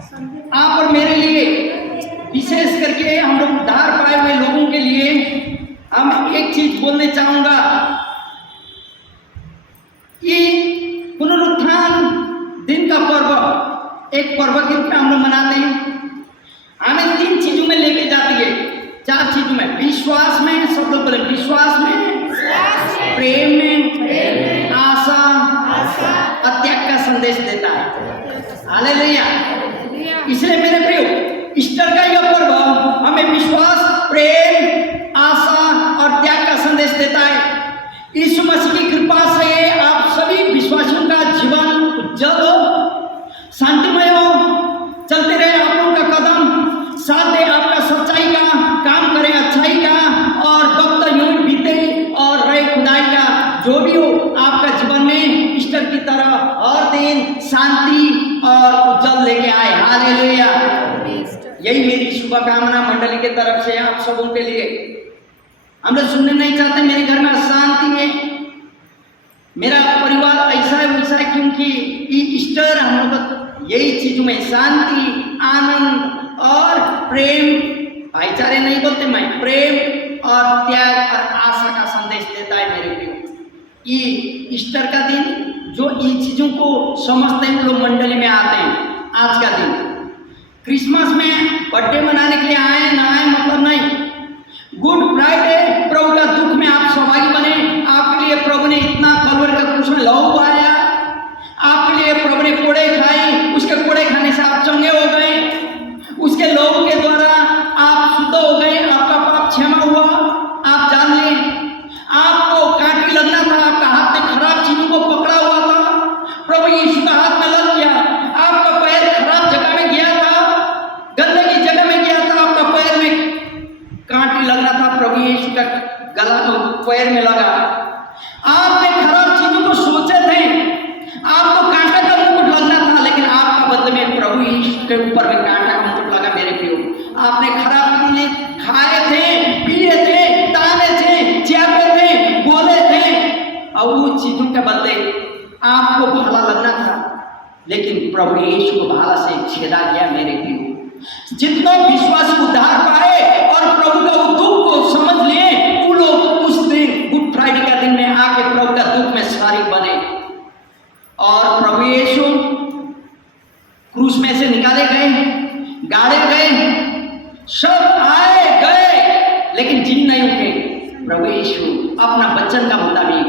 आप और मेरे लिए, विशेष करके हम लोग उद्धार पाए हुए लोगों के लिए हम एक चीज बोलने चाहूंगा कि पुनरुत्थान दिन का पर्व एक पर्व के रूप में हम लोग मनाते हैं। हमें 3 चीजों में लेके जाती है, 4 चीजों में, विश्वास में, सब लोग बोले विश्वास में, प्रेम में, आशा और त्याग का संदेश देता है। हालेलुया। इसलिए मेरे प्रियो, ईस्टर का यह पर्व हमें विश्वास, प्रेम, आशा और त्याग का संदेश देता है। यीशु मसीह की कृपा से आप सभी विश्वासियों का जीवन उज्जवल हो, शांतिमय हो, चलते रहे आप लोगों का कदम, साथ दे आपका सच्चाई का काम करें, अच्छाई का, और वक्त यूं बीते और रहे खुदाई का। जो भी हो, आपका जीवन में ईस्टर की तरह हर दिन शांति और उज्जवल लेके आए। हालेलुया। यही मेरी शुभकामना मंडली के तरफ से आप सबों के लिए। हम लोग सुनने नहीं चाहते मेरे घर में अशांति है, मेरा परिवार ऐसा है वैसा है, क्योंकि ईस्टर हम लोग यही चीजों में शांति, आनंद और प्रेम, भाईचारे नहीं बोलते मैं, प्रेम और त्याग और आशा का संदेश देता है मेरे प्रियो। ये ईस्टर का दिन जो इन चीजों को समझते हैं लोग मंडली में आते हैं। आज का दिन क्रिसमस में बर्थडे मनाने के लिए आए ना आए मतलब नहीं। गुड फ्राइडे, प्रभु का दुख में आप सहभागी बने। आपके लिए प्रभु ने इतना कलवर का क्रूस में लहू बहाया, आपके लिए प्रभु ने कोड़े खाए, उसके कोड़े खाने से आप चंगे हो गए, उसके लहू के द्वारा आप शुद्ध हो गए, आपका पाप क्षमा हुआ। आप जान लें, आपको कांटी लगना था, आपका हाथ में खराब चीजों को पकड़ा हुआ था, प्रभु यीशु का हाथ में लग गया। आपका पैर खराब जगह में गया था, गंदगी जगह में गया था, आपका पैर में कांटी लगना था, प्रभु यीशु का गला पैर में लगा। आपने खराब चीजों को सोचे थे, आपको कांटा का मुकुट लगना था, लेकिन आपका बदले में प्रभु यीशु के ऊपर में कांटा का मुकुट लगा। मेरे प्रियो, आपने खराब चीजें खाए थे, पिए थे, ताने थे, चापे थे, बोले थे, और वो चीजों के बदले आपको भाला लगना था, लेकिन प्रभु यीशु को भाला से छेदा गया। मेरे प्रियो, जितना विश्वास उद्धार पाए और प्रभु का वो दुख को समझ लिए, वो लोग उस दिन गुड फ्राइडे का दिन में आके प्रभु का दुख में शरीक बने, और प्रभु यीशु क्रूस में से निकाले गए, गाड़े गए, सब आए गए, लेकिन जी नहीं उठे। प्रभु यीशु अपना वचन का मुताबिक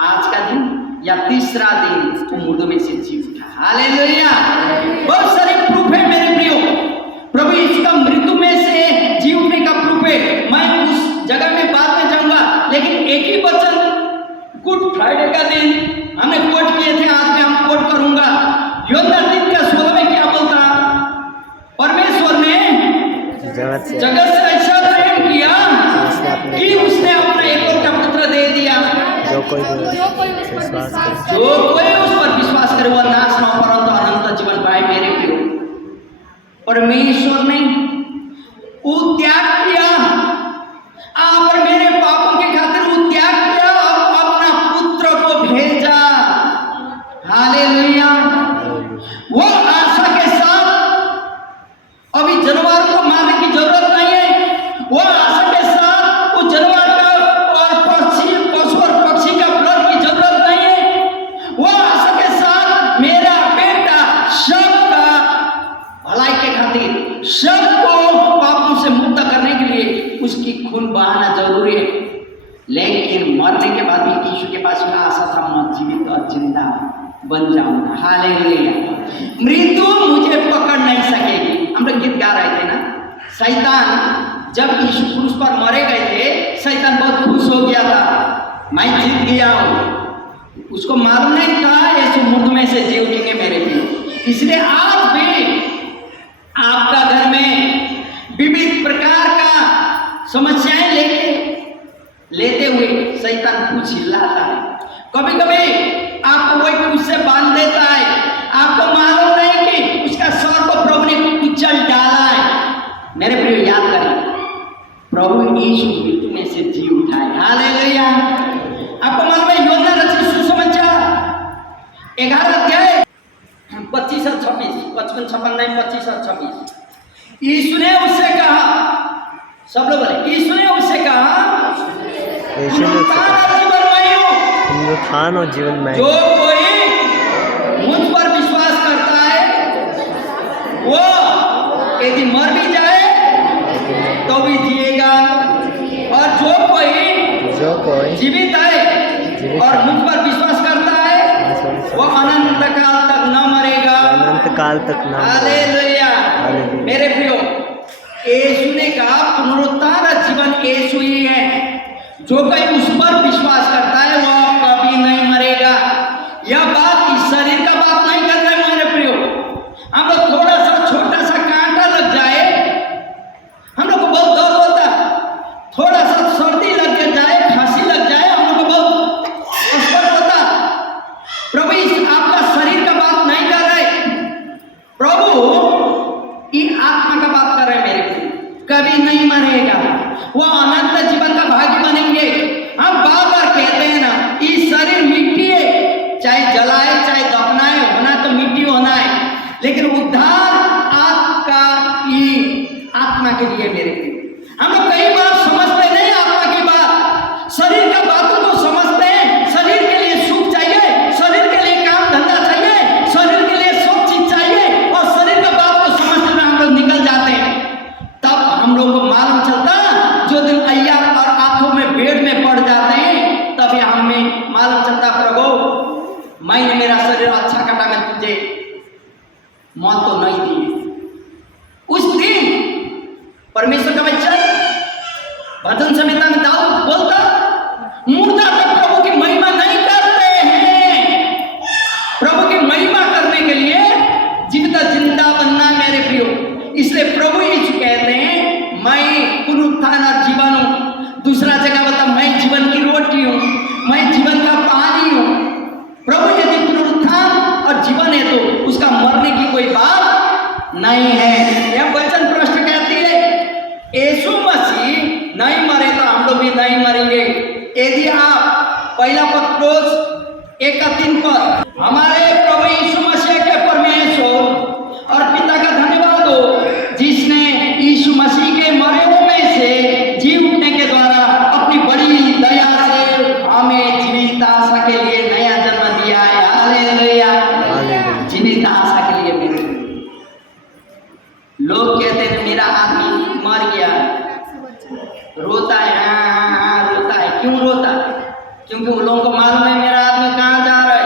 आज का दिन या तीसरा दिन वो मुर्दों में से जी उठा। हालेलुया। बहुत सारे प्रूफ है मेरे प्रियो, प्रभु यीशु का मृत्यु में से जी उठने का प्रूफ है। मैं उस जगह में बाद में जाऊंगा, लेकिन एक ही वचन गुड फ्राइडे का दिन हमने कोट किए थे, आज में हम कोट करूंगा। योना 3 का 16 में क्या बोलता? परमेश्वर ने जगत से ऐसा प्रेम किया कि उसने अपना एकलौता पुत्र दे दिया, जो कोई उस पर विश्वास करे वह नाश न हो परंतु अनंत जीवन पाए। मेरे प्रियो, परमेश्वर ने वो त्याग किया, आप और मेरे पापों के खातिर वो त्याग किया, अपना पुत्र को भेजा। हालेलुया। वो आशा के साथ अभी जानवर को मारने की जरूरत नहीं है, वो आशा के साथ वो जानवर का और पशु और पक्षी का ब्लड की जरूरत नहीं है, वो आशा के साथ मेरा बेटा सबका भलाई के खातिर, सबको पापों से मुक्त करने के लिए उसकी खून बहाना जरूरी है। लेकिन मरने के बाद भी यीशु के पास में आशा था, मैं जीवित और जिंदा बन जाऊंगा। हालेलुया। मृत्यु मुझे पकड़ नहीं सकेगी। हम लोग गीत गा रहे थे ना, शैतान जब यीशु क्रूस पर मरे गए थे, शैतान बहुत खुश हो गया था, मैं जीत गया हूं। उसको मालूम नहीं था यीशु मुर्दों में से जी उठेंगे मेरे लिए। इसलिए आज भी आपका घर में विविध प्रकार का समस्याएं लेते हुए शैतान कुछ चिल्लाता है। कभी कभी आपको वही कुछ से बांध देता है, आपको मालूम नहीं कि उसका सर को प्रभु ने कुचल डाला है। मेरे प्रिय, याद करें, प्रभु यीशु मृत्यु में से जी उठाए। हालेलुया। आपको मालूम है, योना रचित सुसमाचार 11 अध्याय 25 और 26, 55 15, 25 और 26। यीशु ने उससे कहा, सब लोग बोले, यीशु ने उससे कहा, पुनरुत्थान और जीवन मैं हूँ। पुनरुत्थान और जीवन मैं। जो कोई मुझ पर विश्वास करता है वो यदि मर भी जाए तो भी जिएगा, और जो कोई जीवित है और मुझ पर विश्वास करता है वो अनंत काल तक न मरेगा। अनंत काल तक न। हालेलुया। मेरे प्रियो, यीशु ने कहा पुनरुत्थान और जीवन यीशु ही है। जो कोई उस पर विश्वास करता है वो कभी नहीं मरेगा। यह बात इस शरीर का बात नहीं कर रहे मेरे प्रियो। हम लोग थोड़ा सा छोटा सा कांटा लग जाए हम लोग को बहुत दर्द होता, थोड़ा सा सर्दी लग जाए, खांसी लग जाए, हम लोग को बहुत कष्ट होता। प्रभु इस आपका शरीर का बात नहीं कर रहे, प्रभु इन आत्मा का बात कर रहे मेरे प्रियो। कभी नहीं मरेगा, वो अनंत जीवन का भागी बनेंगे। हम बार बार कहते हैं ना, इस शरीर मिट्टी है, चाहे जलाए चाहे दफनाए, होना तो मिट्टी होना है, लेकिन उद्धार आपका ही आत्मा के लिए मेरे प्रियो। हम लोग कई बार समझते नहीं आत्मा की बात, शरीर का बातों को समझते हैं। शरीर के लिए सुख चाहिए, शरीर के लिए काम धंधा चाहिए, शरीर के लिए सब चीज चाहिए, और शरीर का बात को समझने में हम लोग निकल जाते हैं। तब हम लोग को मालूम चलता, जो दिन अय्यार और आंखों में बेड में पड़ जाते हैं, तभी हमें मालूम चलता, प्रभु मैंने मेरा शरीर अच्छा काटा, मैं तुझे मौत तो नहीं दी। उस दिन परमेश्वर का बच्चा भजन संहिता में दाऊद बोलता, मुर्दा तो प्रभु की महिमा नहीं करते हैं। प्रभु की महिमा करने के लिए जीवित जिंदा बनना मेरे प्रियो। इसलिए प्रभु यीशु कहते हैं मैं पुनरुत्थान और जीवन हूँ। दूसरा जगह बता, मैं जीवन की रोटी हूँ, मैं जीवन का पानी हूँ। प्रभु यदि पुनरुत्थान और जीवन है तो उसका मरने की कोई बात नहीं है। यह वचन प्रश्न कहती है यीशु मसीह नहीं मरे तो हम लोग भी नहीं मरेंगे। यदि आप पहला पत्रोस 1:3 पर हमारे प्रभु यीशु मसीह के परमेश्वर और पिता का धन्यवाद हो, जिसने यीशु मसीह के मरे हुए में से जी उठने के द्वारा अपनी बड़ी दया से हमें जीवित आशा के लिए नया जन्म दिया है। हालेलुया। जीवित आशा के लिए मेरे लोग कहते हैं मेरा आदमी मर गया, रोता है, हाँ रोता है। क्यों रोता? क्योंकि उन लोगों को मालूम है मेरा आदमी कहाँ जा रहा है।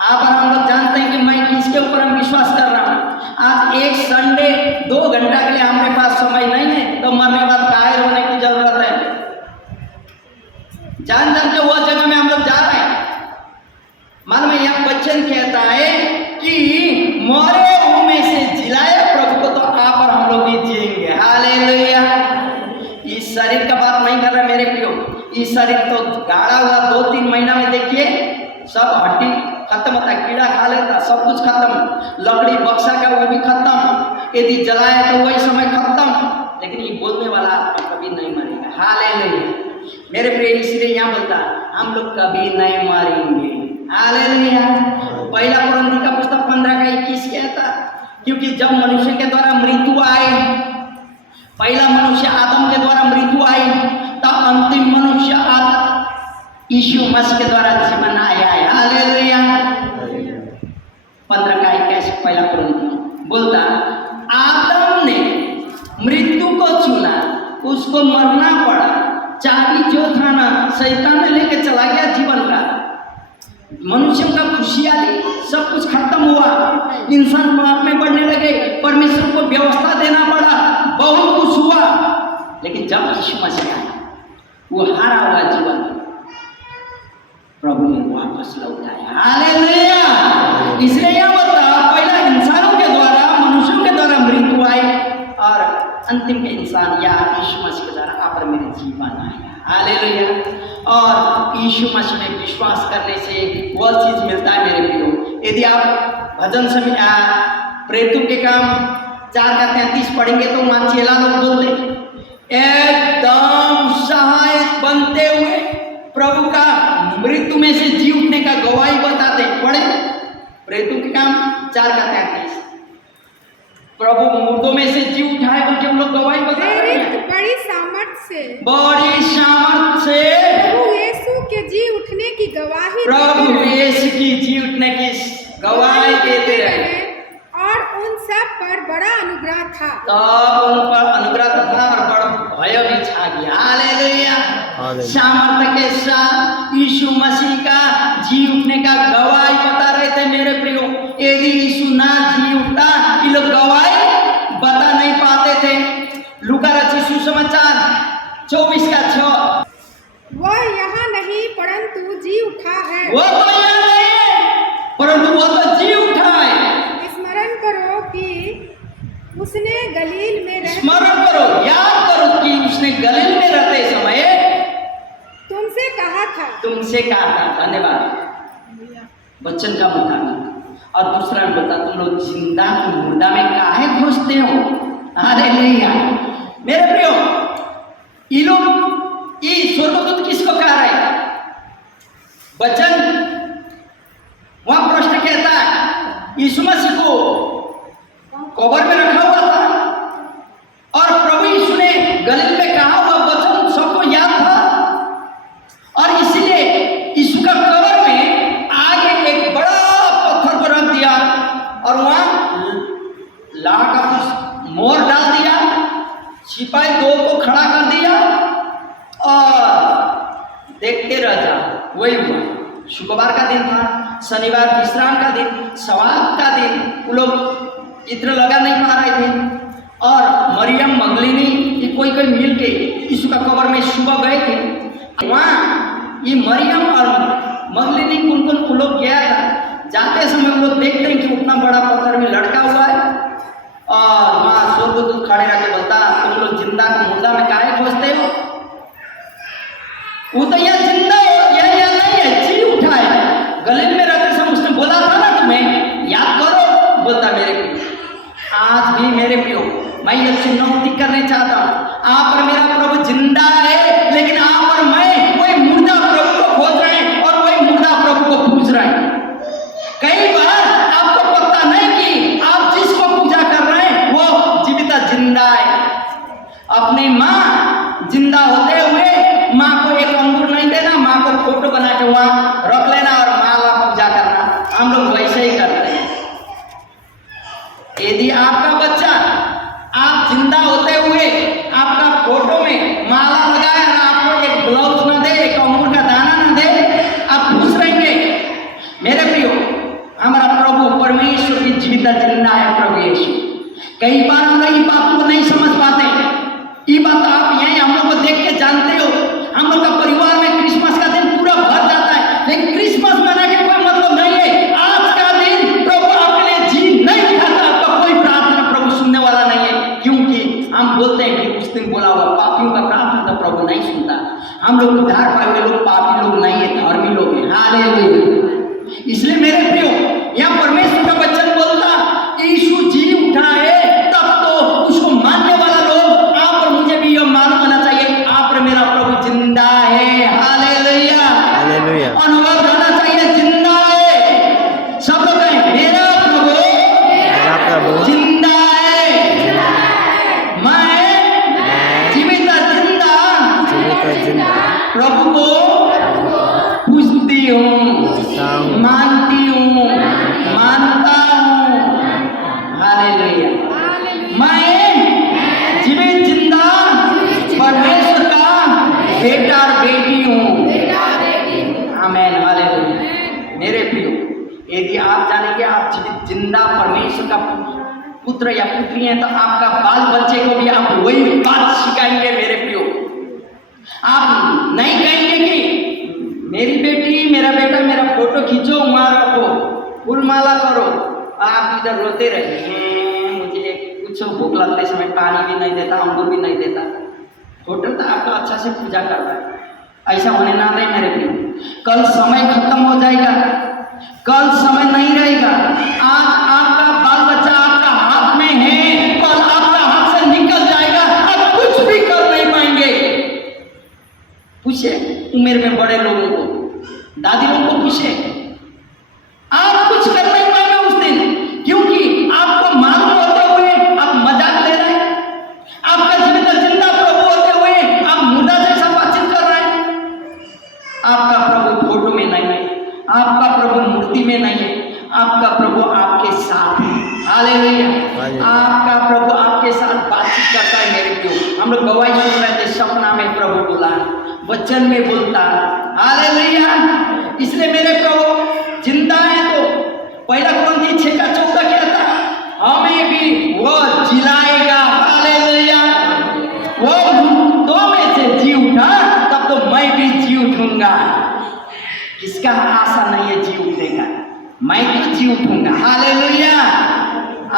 आप और हम लोग जानते हैं कि मैं किसके ऊपर हम विश्वास कर रहा हूँ। आज एक संडे 2 घंटा के लिए हमारे पास समय नहीं है, तो मरने के बाद काहे रोने की जरूरत है। जान जान के वो जगह में हम लोग जा रहे हैं। मालूम है यह वचन कहता है कि मरे हुए में से जिलाए प्रभु को, तो आप और हम लोग भी जिएंगे। हालेलुया। इस शरीर का बात नहीं कर रहा मेरे प्रियो। इस शरीर तो गाढ़ा हुआ 2-3 महीना में देखिए सब हड्डी खत्म होता, कीड़ा खा लेता, सब कुछ खत्म, लकड़ी बक्सा का वो भी खत्म, यदि जलाए तो वही समय खत्म। लेकिन ये बोलने वाला आत्मा कभी नहीं मरेगा। हालेलुया मेरे प्रिय। इसलिए यहाँ बोलता हम लोग कभी नहीं मरेंगे। हालेलुया। पहला कुरिन्थियों का पुस्तक 15:21 कहता, क्योंकि जब मनुष्य के द्वारा मृत्यु आई, पहला मनुष्य आदम के द्वारा मृत्यु आई, तब अंतिम मनुष्य यीशु मसीह के द्वारा जीवन आया है। हालेलुया। 15:21 पहला कुरिन्थियों बोलता, आदम ने मृत्यु को चुना, उसको मरना पड़ा, चाबी जो था ना शैतान ने लेके चला गया जीवन का। मनुष्यों का खुशहाली सब कुछ खत्म हुआ, इंसान पाप में बढ़ने लगे, परमेश्वर को व्यवस्था देना पड़ा, बहुत कुछ हुआ। लेकिन जब यीशु मसीह आया, वो हारा हुआ जीवन प्रभु ने वापस लौटाया। हालेलुया। इसलिए यह बता, पहला इंसानों के द्वारा, मनुष्यों के द्वारा मृत्यु आई, और अंतिम के इंसान या यीशु मसीह के द्वारा आप मेरे जीवन आया। हालेलुया। और यीशु मसीह में विश्वास करने से वह चीज मिलता है मेरे प्रियो। यदि आप भजन संहिता प्रेरितों के काम 4:33 पढ़ेंगे तो वहां चेला लोग बोलते एकदम सहायक बनते हुए प्रभु का मृत्यु में से जी उठने का गवाही बताते। पढ़े प्रेरितों के काम 4:33। प्रभु मुर्दों में से जी उठाए बोल के हम लोग गवाही बता रहे प्रेरित हैं। बड़ी सामर्थ से बड़ी सामर्थ से प्रभु यीशु के जी उठने की गवाही प्रभु देते रहे। यीशु की जी उठने की गवाही देते रहे। और उन सब पर बड़ा अनुग्रह था। तब उन पर अनुग्रह था और बड़ा भय भी छा गया। हालेलुया। सामर्थ के साथ यीशु मसीह का जी उठने का गवाही बता रहे थे मेरे प्रियो। यदि यीशु ना जी उठता ये लोग गवाही बता नहीं पाते थे। लूका रचित सुसमाचार 24:6। वह यहाँ नहीं परंतु जी उठा है। वो तो यहाँ नहीं है परंतु वो तो जी उठा है। स्मरण करो कि उसने गलील में स्मरण करो, याद करो कि उसने गलील में रहते समय तुमसे कहा था। धन्यवाद। बच्चन का मुताबिक। और दूसरा बता, तुम लोग जिंदा को मुर्दा में काहे खोजते हो? हालेलुया। मेरे प्रियो, ये लोग ये स्वर्गदूत किसको कह रहे हैं? बच्चन वहां प्रश्न कहता है यीशु मसीह को कब्र में रखा हुआ था और प्रभु यीशु ने गलील में कहा हुआ वचन सबको याद था और इसलिए यीशु का कब्र में आगे एक बड़ा पत्थर को रख दिया और वहां लाह का कुछ मोहर डाल दिया, सिपाही 2 को खड़ा कर दिया और देखते रह जा। वही हुआ। शुक्रवार का दिन था, शनिवार विश्राम का दिन, सवाब का दिन। वो लोग इत्र लगा नहीं पा रहे थे और मरियम मगदलीनी ये कोई मिल के यीशु का कब्र में सुबह गए थे। वहाँ ये मरियम और मगदलीनी कौन वो लोग गया था। जाते समय वो लोग देखते हैं कि उतना बड़ा पत्थर में लटका हुआ है और वहाँ स्वर्गदूत खड़े रह के बोलता, तुम लोग जिंदा को मुर्दा में काहे खोजते हो? वो तो यह जिंदा यह नहीं है, जी उठा है। गलील में रहते समय उसने बोला था ना तुम्हें, याद करो। बोलता मेरे प्रियो, आज भी मेरे प्रियो मैं ये चुनौती करने चाहता हूँ। आप और मेरा प्रभु जिंदा है, लेकिन आप और मैं वही मुर्दा प्रभु को खोज रहे हैं और वही मुर्दा प्रभु को पूज रहे हैं। कई बार आपको पता नहीं कि आप जिसको पूजा कर रहे हैं वो जीवित जिंदा है। अपनी माँ जिंदा होते हुए माँ को एक अंगूर नहीं देना, माँ को फोटो बना के वहां रख लेना और माला पूजा करना। हम लोग वैसे ही करते हैं। यदि आपका बच्चा आप जिंदा होते हुए आपका फोटो में माला लगाए और आपको एक ब्लाउज ना दे, एक अंगूर का दाना ना दे, आप खुश रहेंगे? मेरे प्रियो, हमारा प्रभु परमेश्वर की जीवित जिंदा है प्रभु यीशु। कई बार हम लोग ये बात को नहीं समझ पाते। ये बात आप यही हम लोग को देख के जानते हो। हम लोग का परिवार में क्रिसमस का दिन पूरा भर जाता है, लेकिन क्रिसमस मना के कोई मतलब नहीं है। आज का दिन प्रभु आपके लिए जी नहीं उठाता, आपका कोई प्रार्थना प्रभु सुनने वाला नहीं है, क्योंकि हम बोलते हैं कि उस दिन बोला हुआ पापियों का प्रार्थना तो प्रभु नहीं सुनता। हम लोग उद्धार पाए हुए लोग पापी लोग नहीं है, धर्मी लोग हैं। हालेलुया। इसलिए मेरे प्रियो, यहाँ परमेश्वर का वचन बोलता यीशु जी उठा है, तब तो उसको मानने वाला लोग आप और मुझे भी यह मालूम होना चाहिए आप और मेरा प्रभु जिंदा है। हालेलुया। हालेलुया। अनुभव होना चाहिए जिंदा है। सब लोग कहें मेरा प्रभु जिंदा है। मैं जीवित जिंदा प्रभु को पूजती हूँ, मानती हूँ, मानता हूँ। हालेलुया। मैं जीवित जिंदा परमेश्वर का बेटा और बेटी हूँ। आमीन। हालेलुया। मेरे प्रियो, यदि आप जानेंगे आप जीवित जिंदा परमेश्वर का पुत्र या पुत्री हैं, तो आपका बाल बच्चे को भी आप वही बात सिखाएंगे। मेरे प्रियो, आप नहीं कहेंगे कि मेरी बेटी मेरा बेटा मेरा फोटो खींचो, वहां रखो, फूल माला करो। आप इधर रोते रहिए, मुझे कुछ भूख लगते समय पानी भी नहीं देता, अंगूर भी नहीं देता। फोटो तो आपका अच्छा से पूजा करता है। ऐसा होने ना दे मेरे प्रियो। कल समय खत्म हो जाएगा, कल समय नहीं रहेगा। आज आपका बाल बच्चा आपका हाथ में है, कल आपका हाथ से निकल जाएगा, आप कुछ भी कर नहीं पाएंगे। पूछे उम्र में बड़े लोगों को, दादी लोगों को पूछे, आप कुछ कर नहीं पाएंगे उस दिन, हालेलुया। हालेलुया। आपका प्रभु आपके साथ बातचीत करता है मेरे प्रियो। हम लोग गवाही सुन रहे थे, सपना में प्रभु बोला, वचन में बोलता। हालेलुया। इसलिए मेरे प्रभु जिंदा है तो पहला कुरिन्थियों 6:14 कहता हमें भी वो जिलाएगा। हालेलुया। वो मुर्दों में से जी उठा तब तो मैं भी जी उठूंगा। किसका आशा नहीं है जी उठने का? मैं तो जी उठूंगा। हालेलुया।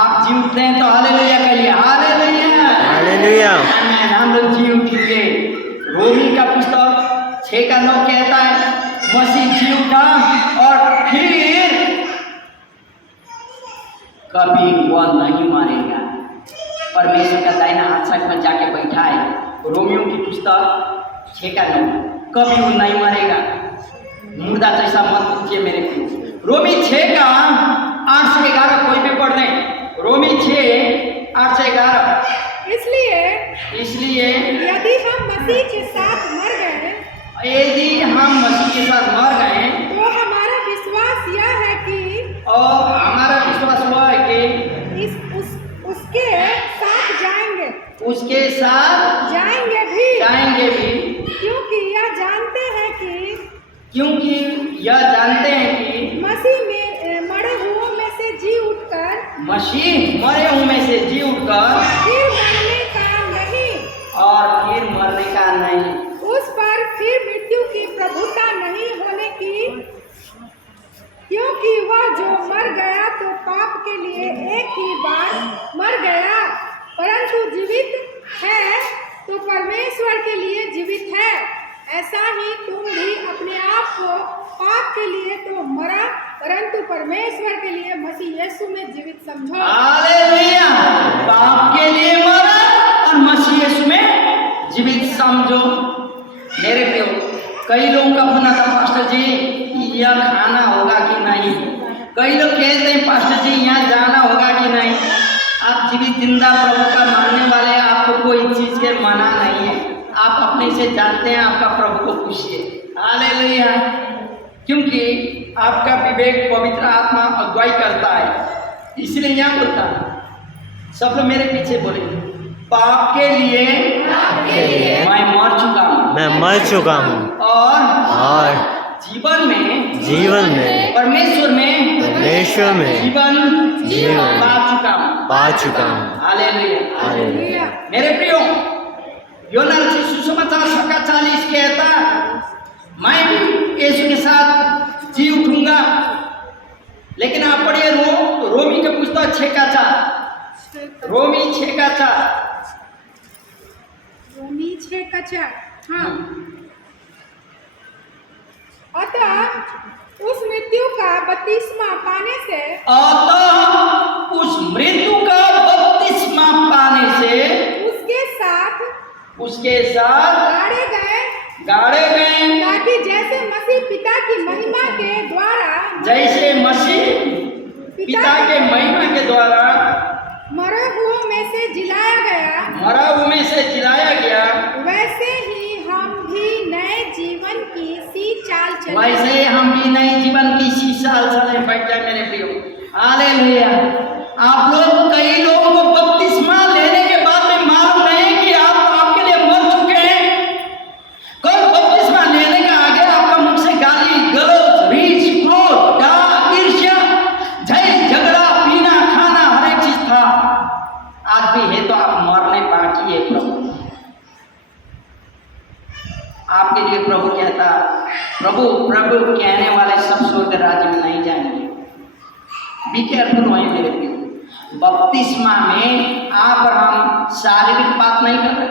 आप जी उठते हैं तो हालेलुया कहिए। हालेलुया। हालेलुया। आमीन। हम लोग जी उठेंगे। रोमी का पुस्तक 6:9 कहता है मसीह जी उठा और फिर कभी वह नहीं मारेगा। परमेश्वर का दाहिना हाथ साथ में जाके बैठा है। रोमियो की पुस्तक 6:9 कभी वो नहीं मारेगा। मुर्दा जैसा मत पूछिए मेरे को। रोमी 6:8-11 कोई भी पढ़ दें। रोमी 6:8-11। इसलिए यदि हम मसीह के साथ मर गए तो हमारा विश्वास यह है कि और हमारा विश्वास हुआ है कि उसके साथ उसके साथ जाएंगे भी क्योंकि यह जानते हैं कि मसीह में मरे हुओं में से जी उठकर फिर मरने का नहीं उस पर फिर मृत्यु की प्रभुता नहीं होने की, क्योंकि वह जो मर गया तो पाप के लिए एक ही बार मर गया, परंतु जीवित है तो परमेश्वर के लिए जीवित है। ऐसा ही तुम भी अपने आप को पाप के लिए तो मरा परंतु परमेश्वर के लिए मसीह यीशु में जीवित समझो। हालेलुया। पाप के लिए मरा और मसीह यीशु में जीवित समझो। मेरे प्रियो, कई लोगों का होना था पास्टर जी यह खाना होगा कि नहीं। कई लोग कहते हैं पास्टर जी यहाँ जाना होगा कि नहीं। आप जीवित जिंदा प्रभु का मानने वाले, आपको कोई चीज के मना नहीं है। आप अपने से जानते हैं आपका प्रभु को पूछिए। हालेलुया। क्योंकि आपका विवेक पवित्र आत्मा अगुवाई करता है। इसलिए यहाँ बोलता है, सब लोग मेरे पीछे बोले, पाप के लिए मैं मर चुका हूँ और जीवन में परमेश्वर में जीवन पा चुका हूँ। हालेलुया। मेरे प्रियो, योना रचित सुसमाचार 6:40 कहता मैं भी यीशु के साथ जी उठूंगा। लेकिन आप पढ़िए रोमी के पुस्तक 6:4। रोमी 6:4। हाँ। अतः उस मृत्यु का बपतिस्मा पाने से उसके साथ गाड़े गए ताकि जैसे मसीह पिता की महिमा के द्वारा मरे हुओं में से जिलाया गया, वैसे ही हम भी नए जीवन की सी चाल चले। बैठ जाए मेरे प्रियो। हालेलुया। आप लोग कई लोगों को बपतिस्मा लेने के बाद में मालूम नहीं कि आप आपके लिए मर चुके हैं। कल बपतिस्मा लेने के आगे आपका मुख से गाली गलौज रीछ क्रोध डाह ईर्ष्या झगड़ा पीना खाना हर एक चीज था। आज भी है तो आप मरने बाकी है। प्रभु आपके लिए प्रभु कहता, प्रभु कहने वाले सब स्वर्ग राज्य में नहीं जाएंगे। बी केयरफुल होए मेरे प्रिय। बपतिस्मा में आप और हम शारीरिक बात नहीं कर रहे।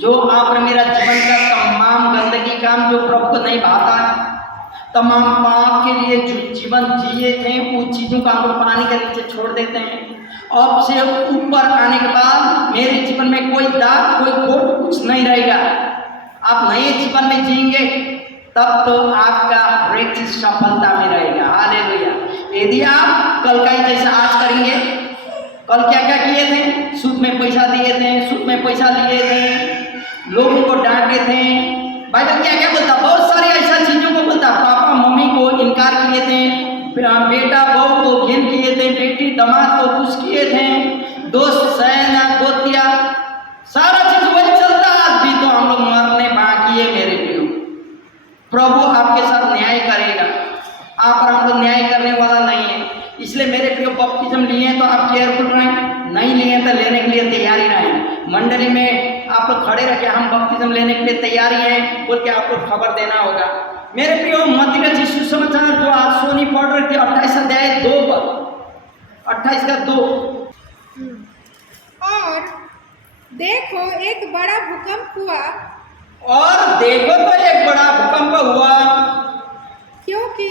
जो आप और मेरा जीवन का तमाम गंदगी काम जो प्रभु को नहीं भाता है, तमाम पाप के लिए जो जीवन जिए थे उस चीजों को हम लोग पानी के नीचे छोड़ देते हैं। अब से ऊपर आने के बाद मेरे जीवन में कोई दाग कोई खोट कुछ नहीं रहेगा। आप नए जीवन में जिएंगे तब तो आपका हर एक चीज सफलता में रहेगा। हालेलुया। यदि आप कल का ही जैसा आज करेंगे, कल क्या क्या किए थे? सूद में पैसा दिए थे, सूद में पैसा लिए थे, लोगों को डांटे थे। बाइबल क्या क्या बोलता? बहुत सारी ऐसा चीजों को बोलता। पापा मम्मी को इनकार किए थे, बेटा बहू को घिन किए थे, बेटी दामाद को कुछ दोस्त सहना गोतिया सारा चीज वही चलता। आज भी तो हम लोग मरने बाकी है मेरे प्रियो। प्रभु आपके साथ न्याय करेगा, आप और हम लोग न्याय करने वाला नहीं है। इसलिए मेरे प्रियो बपतिस्म लिए तो आप केयरफुल रहें, नहीं लिए तो लेने के लिए तैयारी रहें। मंडली में आप लोग खड़े रखे हम बपतिस्म लेने के लिए तैयारी हैं बोल के आप लोग खबर देना होगा। मेरे प्रियो मत्ती का यीशु समाचार जो आज सोनी पढ़ रही थी 28 अध्याय 2 पर 28 का 2। और देखो एक बड़ा भूकंप हुआ, और देखो तो एक बड़ा भूकंप हुआ, क्योंकि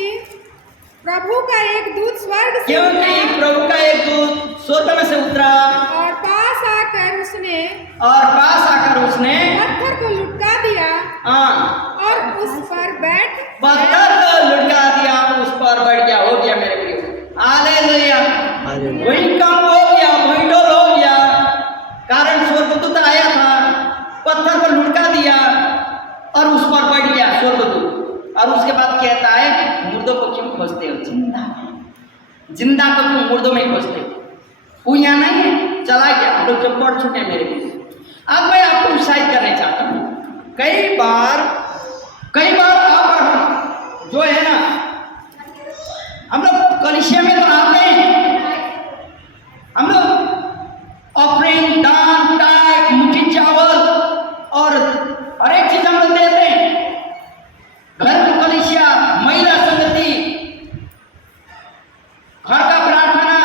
प्रभु का एक दूत स्वर्ग से क्योंकि उतरा प्रभु का एक दूत स्वर्ग में से उतरा और पास आकर उसने पत्थर को लुढ़का दिया और उस पर पत्थर को लुढ़का दिया, उस पर बैठ गया। हो गया मेरे प्रियो, हालेलुया। वही काम हो गया, वही डोल हो गया। कारण स्वर्गदूत आया था, पत्थर को लुढ़का दिया और उस पर बैठ गया स्वर्गदूत। और उसके बाद कहता है मुर्दों को क्यों खोजते हो, जिंदा को क्यों मुर्दों में खोजते हो। वो यहाँ नहीं है, चला गया। हम लोग जब पढ़ चुके हैं मेरे लिए। अब मैं आपको उत्साहित करना चाहता हूँ। कई बार आप और हम जो है ना, हम लोग कलीसिया में तो आते हैं, हम लोग ऑफरिंग दान टाइप मुट्ठी चावल और हर एक चीज हम लोग देते हैं। घर की कलीसिया, महिला संगति, घर का प्रार्थना,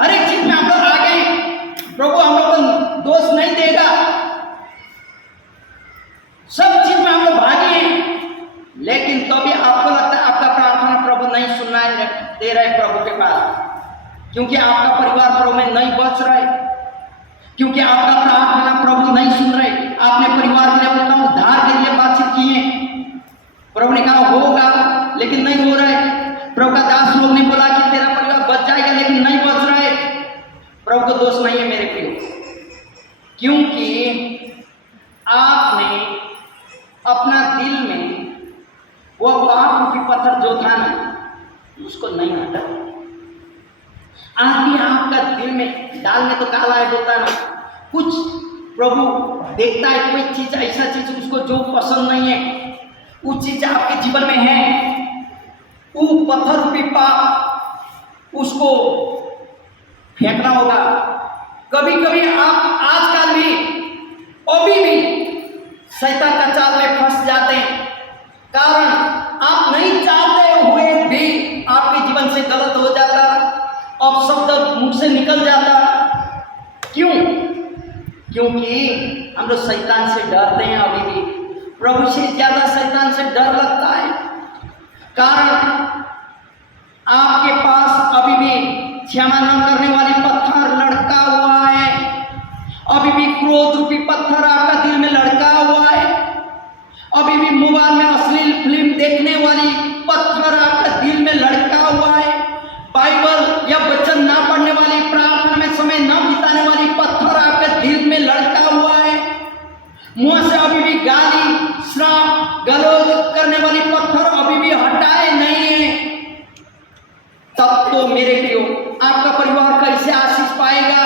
हर एक चीज में हम लोग आगे। प्रभु हम लोग को दोष नहीं देगा, सब चीज में हम लोग भागी हैं। लेकिन तो भी आपको लगता है आपका प्रार्थना प्रभु नहीं सुनना दे रहे प्रभु के पास, क्योंकि आपका परिवार प्रभु में नहीं बच रहा है, क्योंकि आपका प्रार्थना प्रभु नहीं सुन रहे। आपने परिवार के लिए उतना उद्धार के लिए बातचीत की है, प्रभु ने कहा होगा लेकिन नहीं हो रहा है। प्रभु का दास लोग ने बोला कि तेरा परिवार बच जाएगा लेकिन नहीं बच रहा है। प्रभु को दोष नहीं है मेरे प्रियो, क्योंकि आपने अपना दिल में वो पाप रूपी पत्थर जो था ना उसको नहीं हटा। आज भी आपका दिल में, दाल में तो काला है होता है ना, कुछ प्रभु देखता है कोई चीज, ऐसा चीज उसको जो पसंद नहीं है, वो चीज आपके जीवन में है, वो पत्थर रूपी पाप उसको फेंकना होगा। कभी कभी आप आजकल भी अभी भी शैतान का जाल में फंस जाते हैं, कारण आप नहीं चाहते हुए भी आपके जीवन से गलत हो जाता, अपशब्द मुख से निकल जाता। क्यों? क्योंकि हम लोग शैतान से डरते हैं। अभी भी प्रभु से ज्यादा शैतान से डर लगता है, कारण आपके पास अभी भी क्षमा न करने वाली पत्थर लड़का हुआ है, अभी भी क्रोध रूपी पत्थर आपका दिल में लड़का हुआ है, अभी भी मोबाइल में अश्लील फिल्म देखने वाली पत्थर आपका दिल में लड़का हुआ है, बाइबल या वचन ना पढ़ने वाली, प्रार्थना में समय न बिताने वाली पत्थर आपके दिल में लड़का हुआ है, मुंह से अभी भी गाली श्राप गलौज करने वाली पत्थर अभी भी हटाए नहीं है। तब तो मेरे प्रियो आपका परिवार कैसे आशीष पाएगा,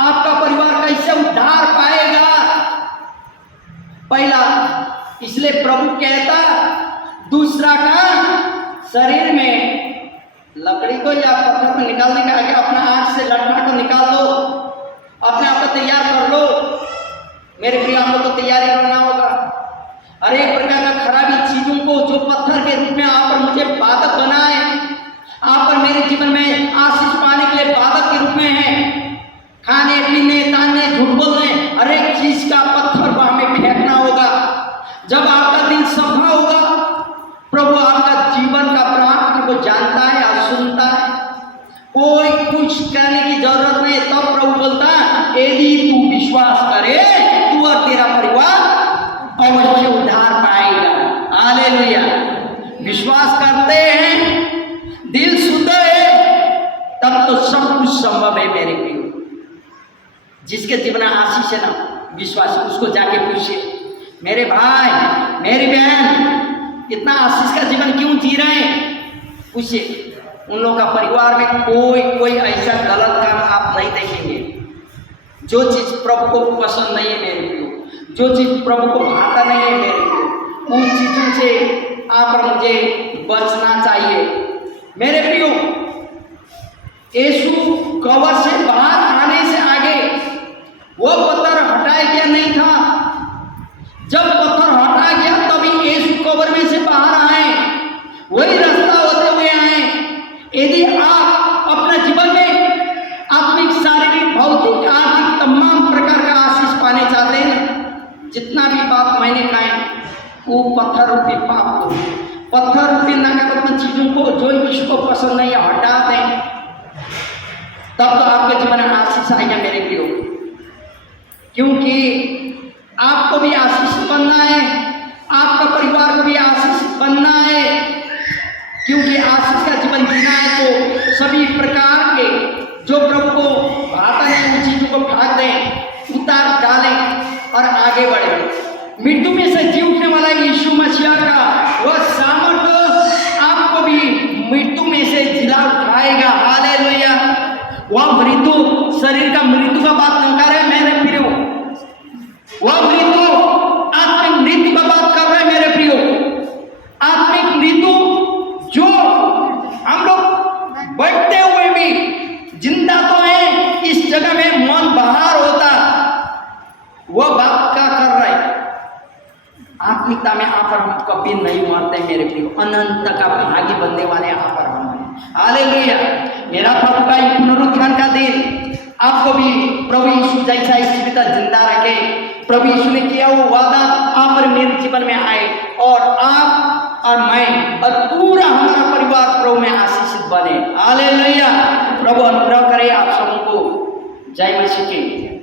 आपका परिवार कैसे उद्धार पाएगा। पहला इसलिए प्रभु कहता, दूसरा का शरीर में लकड़ी को या पत्थर को निकालने के आगे अपना आंख से लट्ठा को निकाल लो, अपने आप को तैयार कर लो। मेरे प्रिय हम लोग को तैयारी करना होगा। हर एक प्रकार का खराबी चीजों को जो पत्थर के रूप में आप और मुझे बाधक बनाए, आप और मेरे जीवन में आशीष पाने के लिए बाधक के रूप में है, खाने पीने ताने झूठ बोलने हर एक चीज का पत्थर को हमें फेंकना होगा। जब आपका दिल सफा होगा, प्रभु आपका जीवन का प्रार्थना को जानता है और सुनता है, कोई कुछ कहने की जरूरत नहीं। तब प्रभु बोलता है यदि तू विश्वास करे तू और तेरा परिवार अवश्य उद्धार पाएगा। हालेलुया। विश्वास करते हैं, दिल शुद्ध है, तब तो सब कुछ संभव है मेरे प्रियो। जिसके जीवन में आशीष है ना विश्वास, उसको जाके पूछिए, मेरे भाई मेरी बहन इतना आशीष का जीवन क्यों जी रहे हैं, पूछिए। उन लोगों का परिवार में कोई ऐसा गलत काम आप नहीं देखेंगे। जो चीज़ प्रभु को पसंद नहीं है मेरे प्रियो, जो चीज़ प्रभु को भाता नहीं है मेरे प्रियो, उन चीज़ों से आप और मुझे बचना चाहिए मेरे प्रियो। यीशु कब्र से बाहर आने से आगे वो पत्थर हटाया गया नहीं था। जब पत्थर हटा गया तभी यीशु कब्र में से बाहर आए, वही रास्ता होते हुए आए। यदि आप अपने जीवन में आत्मिक, शारीरिक, भौतिक, आर्थिक तमाम प्रकार का आशीष पाने चाहते हैं, जितना भी बात मैंने कहा वो पत्थर रूपी पाप को, पत्थर रूपी नकारात्मक चीजों को जो यीशु को पसंद नहीं है हटा दें, तब तो आपके जीवन में आशीष आएगा मेरे प्रियो। क्योंकि आपको भी आशीष बनना है, आपका परिवार को भी आशीष बनना है। क्योंकि आशीष का जीवन जीना है तो सभी प्रकार के जो प्रभु को भाता नहीं उन चीजों को भाग दें, उतार डालें और आगे बढ़े। मृत्यु में से जी उठने वाला यीशु मसीह का वह सामर्थ्य आपको भी मृत्यु में से जिला उठाएगा। हालेलुया। वह मृत्यु शरीर का मृत्यु का बात नहीं कर रहे मेरे प्रियो, वह मृत्यु आत्मिक मृत्यु का बात कर रहे मेरे प्रियो। आत्मिक मृत्यु जो हम लोग बैठते हुए भी जिंदा तो है, इस जगह में मन बाहर होता, वह बात क्या कर रहा है। आत्मिकता में आप और हम कभी नहीं मरते मेरे प्रियो, अनंत का भागी बनने वाले आप और हम हैं। हालेलुया। मेरा प्रभु का पुनरुत्थान का दिन आपको भी प्रभु यीशु जैसा इस जीवित जिंदा रखे। प्रभु यीशु ने किया वो वादा आप और मेरे जीवन में आए और आप और मैं और पूरा हमारा परिवार प्रभु में आशीषित बने। हालेलुया। प्रभु अनुग्रह करे आप सबको। जय मसीह की।